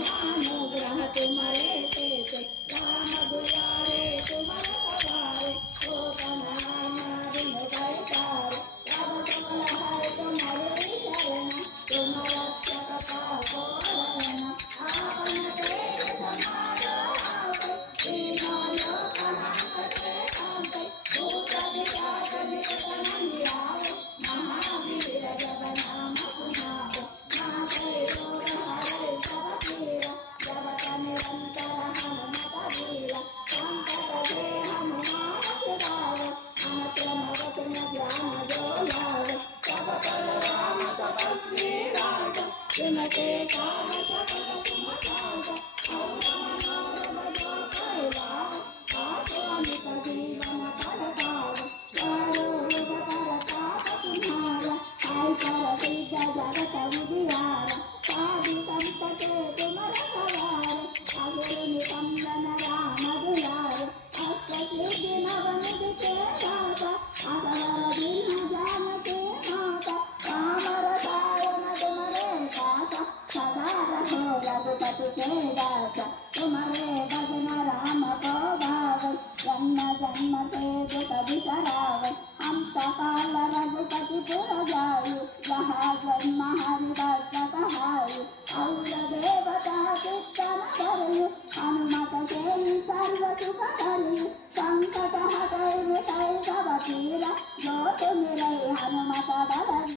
अनुग्रह तुम्हारे से राम दुलारे तुम्हारा सवारे ओ दिन गए पार तब कमल है तुम्हारे शरण तुम रक्षक पाको रहना आपन तेज समारो आपे तीनों लोक नामते कांते भूत विराट निकट नहीं आओ महावीर जब नाम सुनाओ नाथे रोग हरे सब पीरा जगत निरंतर हनुमत वीरा संकट से हनुमान छुड़ाओ अनत मगत न ज्ञान जो लाओ सब पर राम तपस्वी राजा जिनके काम सकल तुम साजा और मनोरम जो कैलाओ आपो अमित जीवन फल पाओ चारों युग परताप तुम्हारा आई कर सिद्ध जगत उजियारा साधु संत के तुम रखवारे असुर निकंदन राम दुलारे अष्ट सिद्धि नवनिधि के दाता असवर दीन जानते माता राम रसायन तुम्हारे दाता सदा रहो रघुपति के दाता तुम्हारे भजन राम को भावै जन्म जन्म के दुख बिसरावै अंत काल रघुपति पुर जायु जहाँ जन्म हरि भक्त कहायु और देवता कीर्तन करयु हनुमत से सर्व सुख करयु संकट हटै मिटै सब पीरा जो तुम हनुमत बल